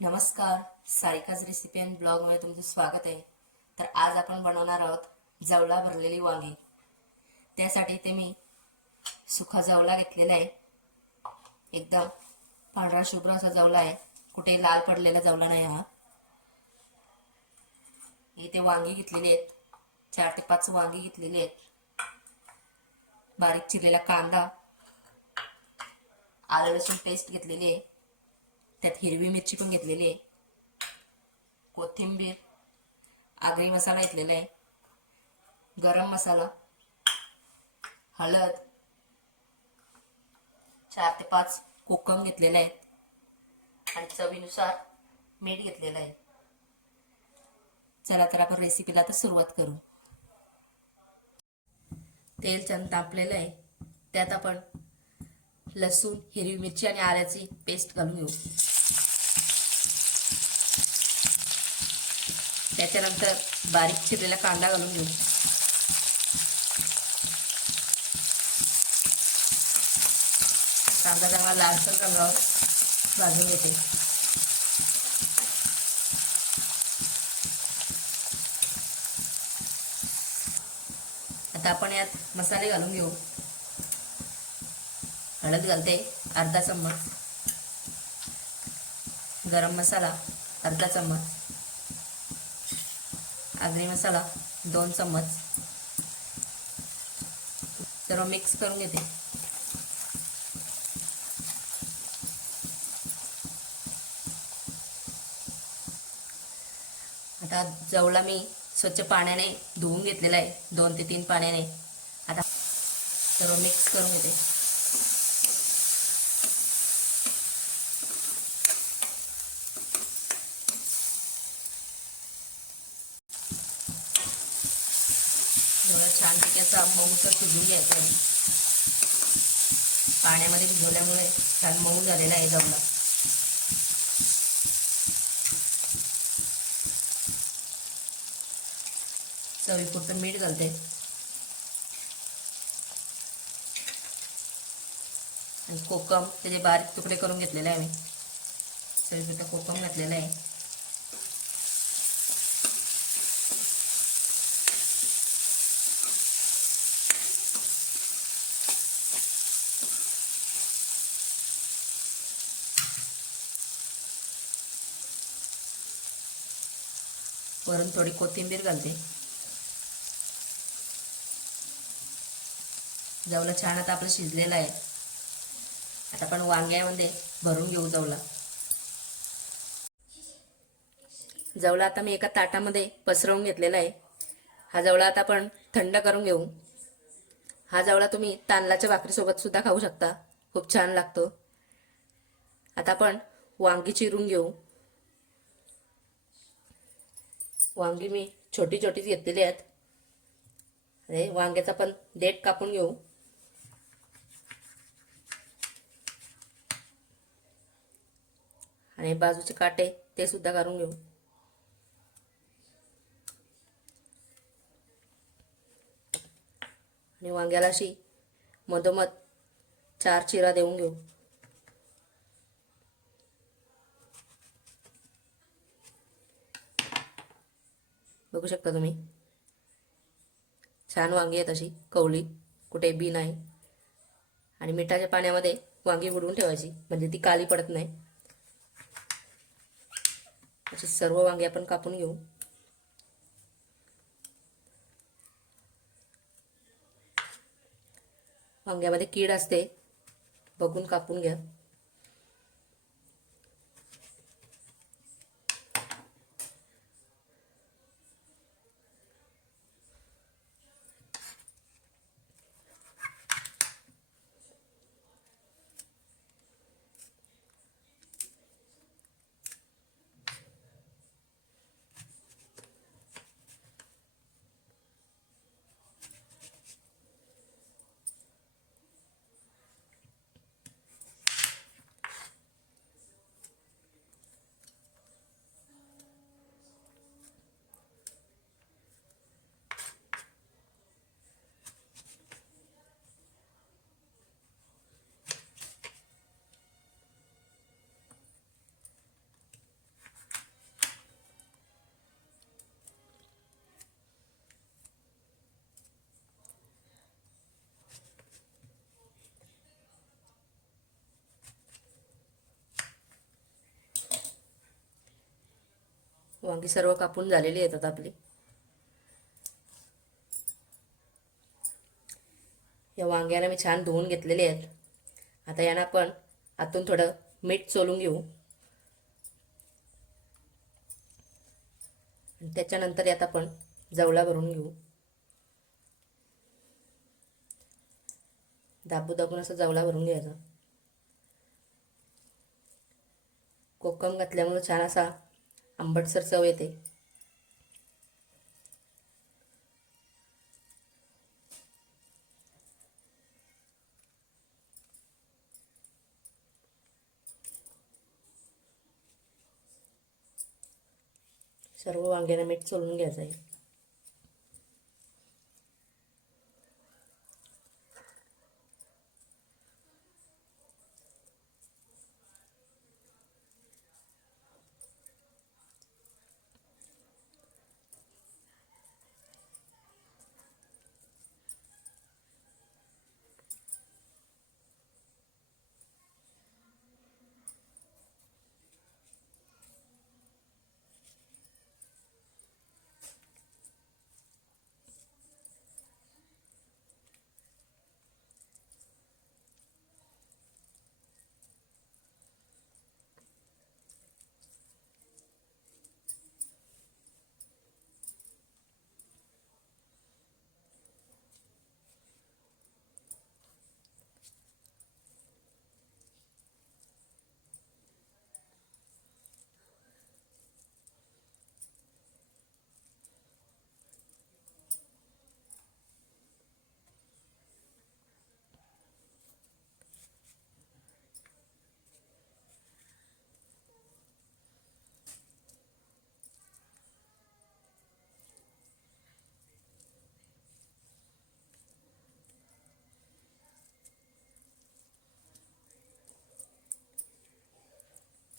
नमस्कार Sarika's recipe and ब्लॉगमध्ये तुमचं स्वागत आहे. तर आज आपण बनवणार आहोत जवळा भरलेली वांगी. त्यासाठी ते मी सुखा जवला घेतलेला आहे. एकदम पांढरा शुभ्र असा जवला आहे. कुठे लाल पडलेला जवला नाही हा. इथे वांगी घेतलेली आहेत. चार ते पाच वांगी घेतलेली आहेत. बारीक चिरलेला कांदा. आलं लसूण पेस्ट घेतलेली आहे. त्यात हिरवी मिरची पण घेतलेली आहे. कोथिंबीर आगरी मसाला घेतलेला आहे. गरम मसाला हळद चार ते पाच कोकम घेतलेले आहेत. आणि चवीनुसार मीठ घेतलेलं आहे. चला तर आपण रेसिपीला आता सुरुवात करू. तेल छान तापलेलं आहे. त्यात आपण लसूण हिरवी मिरची आणि आल्याची पेस्ट घालून घेऊ. त्याच्यानंतर बारीक चिरलेला कांदा घालून घेऊ. कांदा चांगला लालसर रंगावर भाजून घेते. आता आपण यात मसाले घालून घेऊ. हळद घालते अर्धा चम्मच. गरम मसाला अर्धा चम्मच. आगरी मसाला दोन चम्मच. सर्व मिक्स करून घेते. आता जवळा मी स्वच्छ पाण्याने धुवून घेतलेला आहे दोन ते तीन पाण्याने. आता सर्व मिक्स करून घेते. एवढं छान असा मऊसर शिजून घ्यायचं आहे. पाण्यामध्ये भिजवल्यामुळे छान मऊ झालेला आहे जवला चवीपुरतं मीठ घालते. आणि कोकम त्याचे बारीक तुकडे करून घेतलेले आहे मी चवीपुरतं कोकम घातलेलं आहे. वरून थोडी कोथिंबीर घालते. जवला छान आता आपलं शिजलेलं आहे. आता आपण वांग्यामध्ये भरून घेऊ जवला. जवला आता मी एका ताटामध्ये पसरवून घेतलेला आहे. हा जवळा आता आपण थंड करून घेऊ. हा जवळा तुम्ही तांदळाच्या भाकरीसोबत सुद्धा खाऊ शकता. खूप छान लागतो. आता आपण वांगी चिरून घेऊ. वांगी मी छोटी छोटीच घेतलेली आहेत. आणि वांग्याचा पण देठ कापून घेऊ. आणि बाजूचे काटे ते सुद्धा काढून घेऊ. आणि वांग्याला अशी मधोमध चार चिरा देऊन घेऊ. बघू शकता तुम्ही. छान वांगी आहेत अशी कवळी कुठे बी नाही. आणि मिठाच्या पाण्यामध्ये वांगी बुडवून ठेवायची म्हणजे ती काली पडत नाही. अशी सर्व वांगी आपण कापून घेऊ. वांग्यामध्ये कीड असते बघून कापून घ्या. वांगी सर्व कापून झालेली येतात आपली. या वांग्याला मी छान धुवून घेतलेले आहेत. आता यांना आपण आतून थोडं मीठ चोलून घेऊ. आणि त्याच्यानंतर यात आपण जवळा भरून घेऊ. दाबू दाबून असं जवळा भरून घ्यायचा. कोकम घातल्यामुळे छान असा आंबटसर चव येते. सर्व वांग्याला मीठ चोलून घ्यायचं आहे.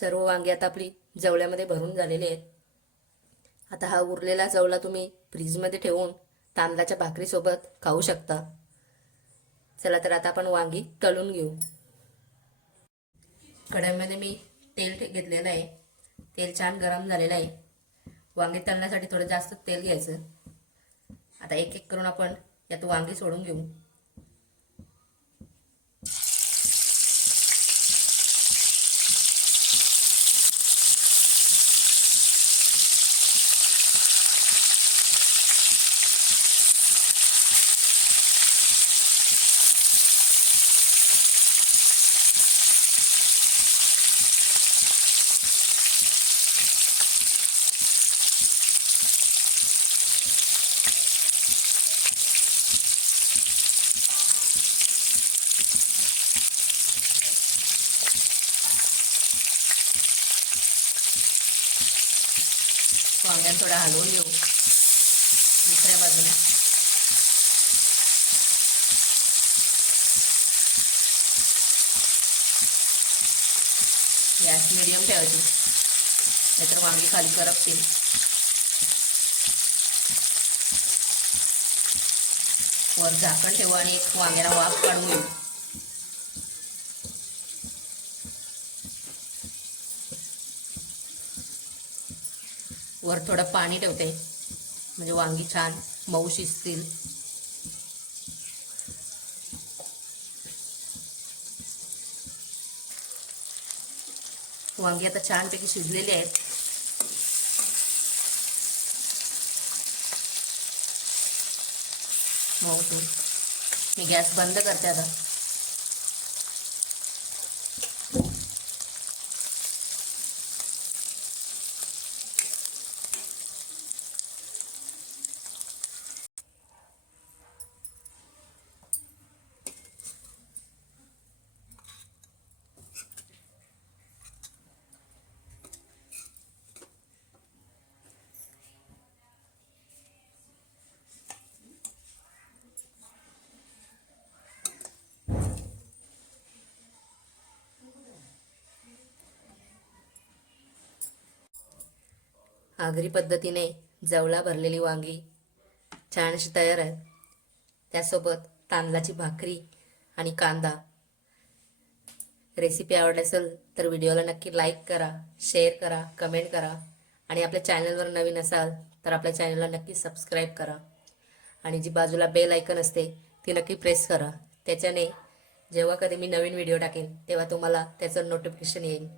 सर्व वांगी आता आपली जवळ्यामध्ये भरून झालेली आहेत. आता हा उरलेला जवळा तुम्ही फ्रीजमध्ये ठेवून तांदळाच्या भाकरीसोबत खाऊ शकता. चला तर आता आपण वांगी तळून घेऊ. कढईमध्ये मी तेल घेतलेलं आहे. तेल छान गरम झालेलं आहे. वांगी तळण्यासाठी थोडं जास्त तेल घ्यायचं. आता एक एक करून आपण यात वांगी सोडून घेऊ. वांग्याला थोडं हलवून घेऊ. दुसऱ्या बाजूला. गॅस मिडियम ठेवायची. नाहीतर वांगी खाली करपतील. वर झाकण ठेवू आणि एक वांग्याला वाफ काढून घेऊ. वर थोडं पाणी ठेवते. म्हणजे वांगी छान मऊ शिजतील. वांगी आता छानपैकी शिजलेली आहेत. मऊ मी गॅस बंद करते आता. आगरी पद्धतीने जवळा भरलेली वांगी छान अशी तयार आहे त्यासोबत तांदळाची भाकरी आणि कांदा. रेसिपी आवडली असेल तर व्हिडिओला नक्की लाईक करा शेअर करा कमेंट करा. आणि आपल्या चॅनलवर नवीन असाल तर आपल्या चॅनलला नक्की सबस्क्राईब करा. आणि जी बाजूला बेल ऐकन असते ती नक्की प्रेस करा. त्याच्याने जेव्हा कधी मी नवीन व्हिडिओ टाकेन तेव्हा तुम्हाला त्याचं नोटिफिकेशन येईल.